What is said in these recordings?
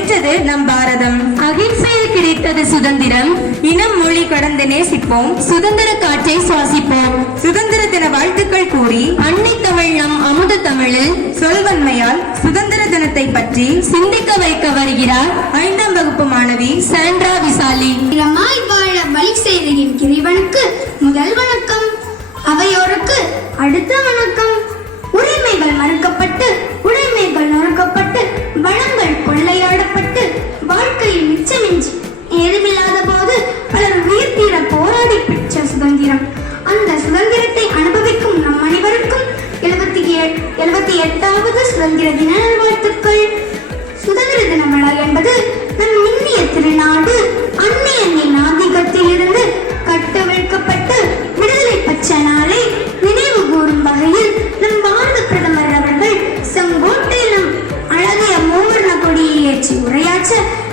வென்றது நம் பாரதம். அகிம்சையில் கிடைத்தது சுதந்திரம். இனம் மொழி கடந்து நேசிப்போம். சுதந்திர காற்றை சுவாசிப்போம். சுதந்திர தின வாழ்த்துக்கள் கூறி அன்னை தமிழ் நம் அமுத தமிழில் சொல்வன்மையால் சுதந்திர தினத்தை பற்றி சிந்திக்க வைக்க வருகிறார் 5ஆம் வகுப்பு மாணவி சாண்ட்ரா விசாலி. இரமாய் வாழ வழி செய்த என் இறைவனுக்கு முதல் வணக்கம். அவையோருக்கு அடுத்த வணக்கம். உரிமைகள் மறுக்கப்பட்டு உடைமைகள் நொறுக்கப்பட்டு வளங்கள் கொள்ளையாடப்பட்டு வாழ்க்கையில் மிச்சமின்றி ஏதுமில்லாத போது பலர் உயிர் தீர போராடி பெற்ற சுதந்திரம். அந்த சுதந்திரத்தை அனுபவிக்கும் நம் அனைவருக்கும் 78வது சுதந்திர தின நல்வாழ்த்துக்கள். சுதந்திர தின விழா என்பது நம் இந்திய திருநாடு அந்நியனின் ஆதிக்கத்தில் இருந்து கட்டவிழ்க்கப்பட்டு விடுதலை பெற்ற நாளை நினைவு கூறும் வகையில் நம் பாரத பிரதமர் அவர்கள் செங்கோட்டையிலும் அழகிய மூவர்ண கொடியை ஏற்றி உரையாற்ற,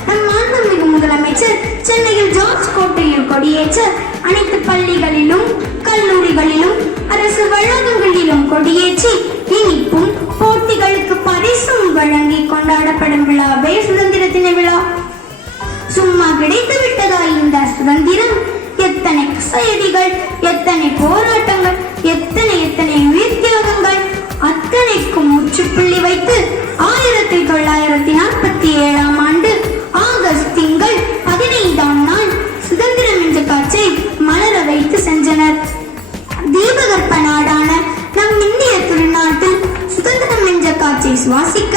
நம் மாண்புமிகு முதலமைச்சர் சென்னையில் ஜார்ஜ் கோட்டையில் கொடியேற்ற, அனைத்து பள்ளிகளிலும் கல்லூரிகளிலும் அரசு வளாகங்களிலும் கொடியேற்றி இனிப்பும் போட்டிகளுக்கு பரிசும் வழங்கி கொண்டாடப்படும் விழாவே சுதந்திர தின விழா. சும்மா கிடைத்து விட்டதா இந்த சுதந்திரம்? எத்தனை செய்திகள், எத்தனை போராட்டங்கள், எத்தனை உயிர் தியாகங்கள், அத்தனைக்கும் முற்றுப்புள்ளி வைத்து 1947ஆம் ஆண்டு ஆகஸ்ட் திங்கள் 15ஆம் நாள் சுதந்திரம் என்ற காற்றை மலர வைத்து சென்றனர். தீபகற்ப நாடான நம் இந்திய திருநாட்டில் சுதந்திரம் என்ற காற்றை சுவாசிக்க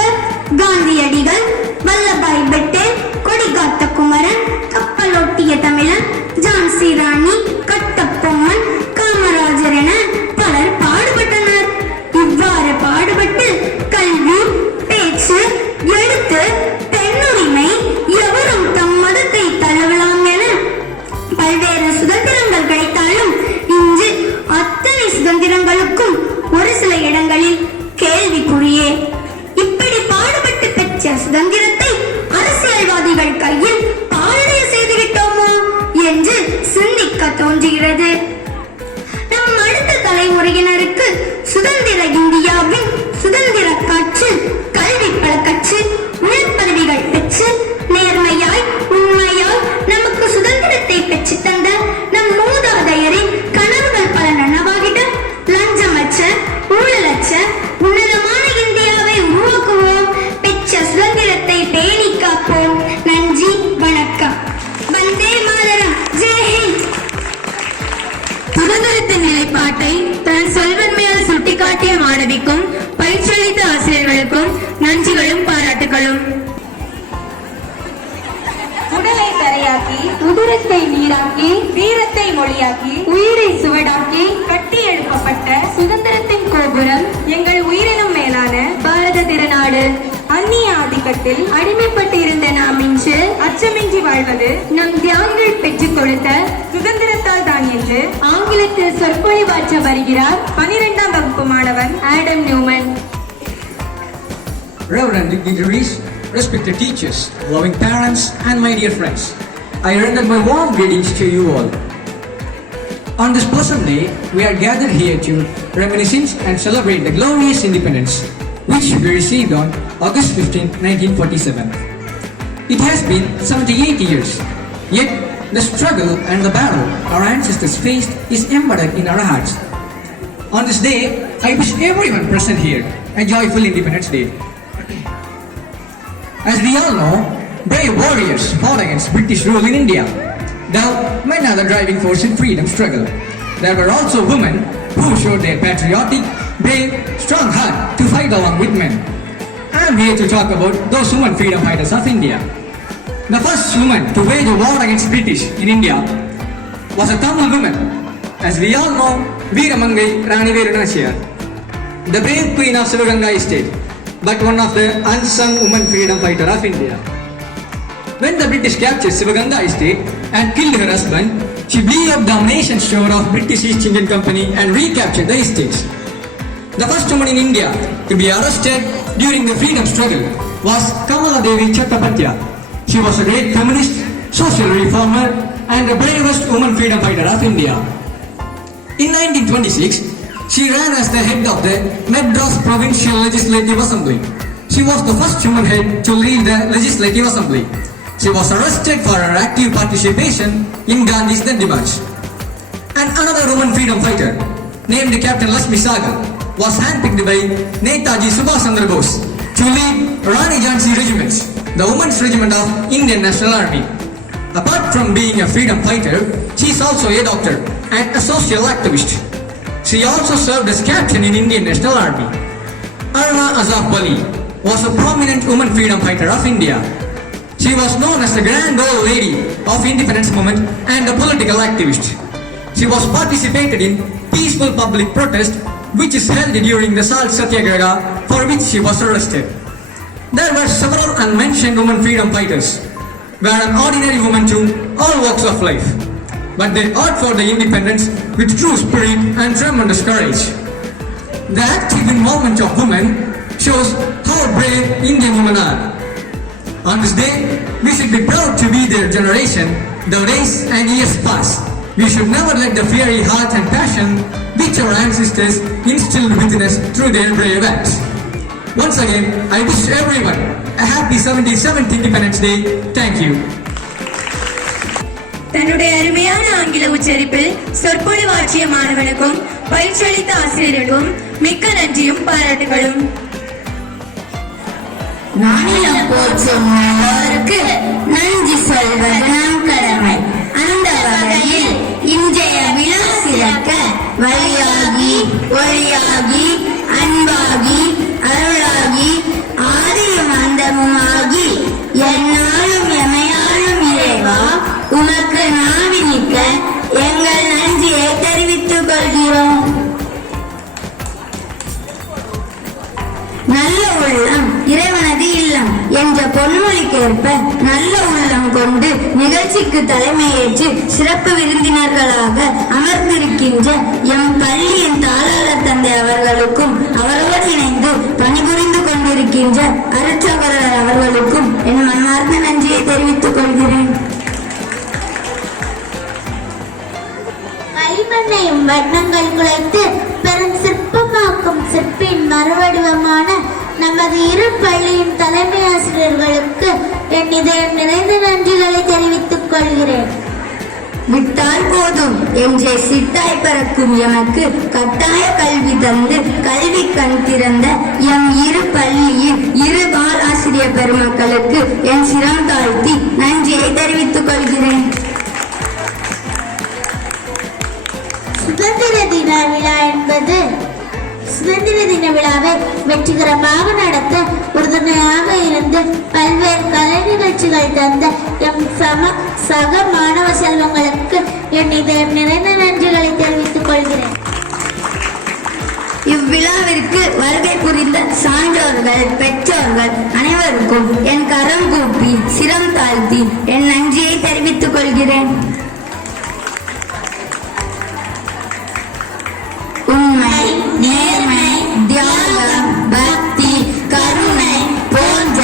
காந்தியடிகள், வல்லபாய் பட்டேல், கொடிகாத்த குமரன், கப்பலோட்டிய தமிழன், ஜான்சி ராணி, கட்டபொம்மன், காமராஜர் என பலர் பாடுபட்டனர். இவ்வாறு பாடுபட்டு கல்வி, பேச்சு, எழுத்து, பெண்ணுரிமை, எவரும் தம் மதத்தை தழுவலாம் என பல்வேறு சுதந்திரங்கள் கிடைத்தாலும் இன்று அத்தனை சுதந்திரங்களுக்கும் ஒரு சில இடங்களில் கேள்விக்குறியே. இப்படி பாடுபட்டு பெற்ற சுதந்திரத்தை அரசியல்வாதிகள் கையில் பாழடைய செய்துவிட்டோமோ என்று சிந்திக்க தோன்றுகிறது. நம் அடுத்த தலைமுறையினருக்கு சுதந்திர இந்தியாவின் சுதந்திர காற்று கல்வி பல கற்று உயர்பதவிகள் பெற்று நேர்மையாய் உண்மையாய் நமக்கு சுதந்திரத்தை பெற்று தந்த நம் மூதாதையரின் கனவுகள் பல நனவாகிட லஞ்சமற்ற ஊழலற்ற உன்னதமான இந்தியாவை உருவாக்குவோம். பெற்ற சுதந்திரத்தை பேணி காப்போம். நன்றி, வணக்கம். வந்தே மாதரம். ஜெய்ஹிந்த். சுதந்திரத்தின் நிலைப்பாட்டை தன் சொல்வன்மையால் சுட்டிக்காட்டிய மாணவிக்கும் பயிற்சியளித்த ஆசிரியர்களுக்கும் நன்றிகளும் பாராட்டுகளும். உடலை தரையாக்கி உதிரத்தை நீராக்கி வீரத்தை மொழியாக்கி உயிரை சுவடாக்கி கட்டி எழுப்பப்பட்ட சுதந்திரத்தின் கோபுரம் எங்கள் உயிரினும் மேலான பாரத திருநாடு. அந்நிய ஆதிக்கத்தில் அடிமைப்பட்டு இருந்த நாம் இன்று அச்சமின்றி வாழ்வது நம் தியாகிகள் பெற்றுக் கொடுத்த சுதந்திரத்தால் தான் என்று ஆங்கிலத்தில் சொற்பொழிவாற்ற வருகிறார் 12ஆம் வகுப்பு மாணவன் Adam Newman. Reverend dignitaries, respected teachers, loving parents, and my dear friends, I render my warm greetings to you all. On this pleasant day, we are gathered here to reminisce and celebrate the glorious independence which we received on August 15, 1947. It has been 78 years, yet the struggle and the battle our ancestors faced is embedded in our hearts. On this day, I wish everyone present here a joyful Independence Day. As we all know, brave warriors fought against British rule in India. Now, men are the driving force in freedom struggle. There were also women who showed their patriotic, brave, strong heart to fight along with men. I am here to talk about those women freedom fighters of India. The first woman to wage a war against British in India was a Tamil woman. As we all know, Veeramangai Rani Veru Nachiyar, the brave queen of Sivaganga Estate, but one of the unsung women freedom fighter of India. When the British captured Sivaganga Estate and killed her husband, she blew up the domination store of British East Indian Company and recaptured the estates. The first woman in India to be arrested during the freedom struggle was Kamala Devi Chattopadhyay. She was a great feminist, social reformer, and the bravest woman freedom fighter of India. In 1926, she ran as the head of the Madras Provincial Legislative Assembly. She was the first human head to lead the Legislative Assembly. She was arrested for her active participation in Gandhi's Dandi March. And another woman freedom fighter, named Captain Lakshmi Sagar, was handpicked by Netaji Subhash Chandra Bose to lead Rani Jhansi Regiment, the women's regiment of Indian National Army. Apart from being a freedom fighter, she is also a doctor and a social activist. She also served as captain in Indian National Army. Aruna Azaf Bali was a prominent woman freedom fighter of India. She was known as the Grand Old Lady of Independence Movement and a political activist. She was participated in peaceful public protest which is held during the Salt Satyagraha, for which she was arrested. There were several unmentioned women freedom fighters, were an ordinary woman to all walks of life, but they fought for the independence with true spirit and tremendous courage. The active involvement of women shows how brave Indian women are. On this day, we should be proud to be their generation. The days and years pass. We should never let the fiery heart and passion which our ancestors instilled within us through their brave acts. Once again, I wish everyone a happy 77th Independence Day. Thank you. தன்னுடைய அருமையான ஆங்கில உச்சரிப்பில் சொற்பொழிவாற்றிய மாணவனுக்கும் பயிற்சியளித்த ஆசிரியர்களுக்கும் மிக்க நன்றியும் பாராட்டுகளும். மாநிலம் போற்றும் நல்லோருக்கு நன்றி சொல்வது நம் கடமை. அந்த வகையில் இன்றைய விழா சிறக்க வழியாகி ஒளியாகி அன்பாகி அருளாகி ஆதியும் அந்தமுமாகி எந்நாளும் எமையாளும் இறைவா உமக்கு நாவினிக்க எங்கள் நன்றியை தெரிவித்துக் கொள்கிறோம். நல்ல உள்ளம் இறைவனது இல்லம் என்ற பொன்மொழிக்கேற்ப நல்ல உள்ளம் கொண்டு நிகழ்ச்சிக்கு தலைமையேற்று சிறப்பு விருந்தினர்களாக அமர்ந்திருக்கின்ற எம் பள்ளியின் தாளாளர் தந்தை அவர்களுக்கும் அவரோடு இணைந்து பணிபுரிந்து கொண்டிருக்கின்ற அருட்சகோதரர் அவர்களுக்கும் என் மனமார்ந்த நன்றியை தெரிவித்துக் கொள்கிறேன். களிமண்ணையும் வண்ணங்கள் குலைத்து பெரும் சிற்பமாக்கும் சிற்பின் மறுவடிவமான நமது இரு பள்ளியின் தலைமை ஆசிரியர்களுக்கு என் இதயம் நிறைந்த நன்றிகளை தெரிவித்துக் கொள்கிறேன். விட்டால் போதும் என்றே சிட்டாய் பறக்கும் எமக்கு கட்டாய கல்வி தந்து கல்வி கண் திறந்த எம் இரு பள்ளியின் இரு ஆசிரியர் பெருமக்களுக்கு என் சிரம் தாழ்த்தி நன்றியை தெரிவித்துக் கொள்கிறேன். சுதந்திர தின விழா என்பது சுதந்திர தின விழாவை வெற்றிகரமாக நடத்த உறுதுணையாக இருந்து பல்வேறு கலை நிகழ்ச்சிகள் தந்த எம் சக மாணவ செல்வங்களுக்கு என் இதயம் நிறைந்த நன்றிகளை தெரிவித்துக் கொள்கிறேன். இவ்விழாவிற்கு வருகை புரிந்த சான்றோர்கள் பெற்றோர்கள் அனைவருக்கும் என் கரம் கூப்பி சிரம் தாழ்த்தி என் நன்றியை தெரிவித்துக் கொள்கிறேன். உண்மை, நேர்மை, தியாகம், பக்தி, கருணை போன்ற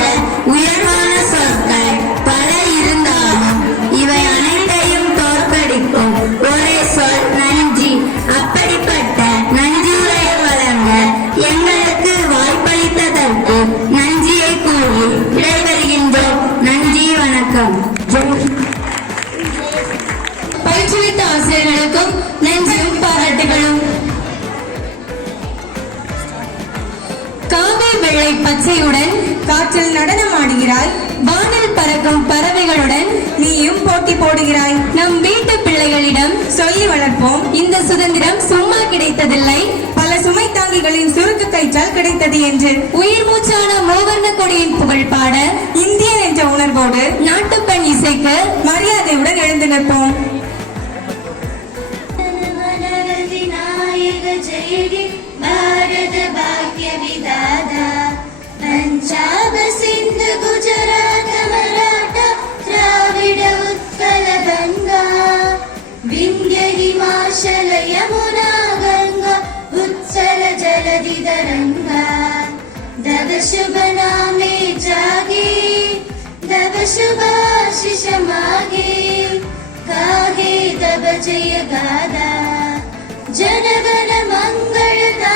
உயர்வான சொற்கள் பல இருந்தாலும் இவை அனைத்தையும் தோற்கடிக்கும் ஒரே சொல் நன்றி. அப்படிப்பட்ட நன்றியுரை வழங்க எங்களுக்கு வாய்ப்பளித்ததற்கு நன்றியை கூறி விடைபெறுகின்றோம். நன்றி, வணக்கம். பயிற்சியளித்த ஆசிரியர்களுக்கும் நன்றியும் பாராட்டுகளும். காவி வெள்ளை பச்சையுடன் காற்றில் நடனமாடுகிறாய், வானில் பறக்கும் பறவைகளுடன் நீயும் போட்டி போடுகிறாய். நம் வீட்டு பிள்ளைகளிடம் சொல்லி வளர்ப்போம், இந்த சுதந்திரம் சும்மா கிடைத்ததில்லை, பல சுமை தாங்கிகளின் சுருக்கு கயிற்றால் கிடைத்தது என்று. உயிர் மூச்சான மூவர்ண கொடியின் புகழ் பாட இந்தியன் என்ற உணர்வோடு நாட்டுப்பண் இசைக்க மரியாதையுடன் எழுந்து நிற்போம். भारत भाग्य विधाता पंजाब सिंध गुजरात मराठा द्राविड उत्कल गंगा विंध्य हिमाचल यमुना गंगा उत्सल जलधि तरंगा तव शुभ नामे जागे तव शुभ आशीष मागे गाहे तव जय गाथा जनगण मंगलदा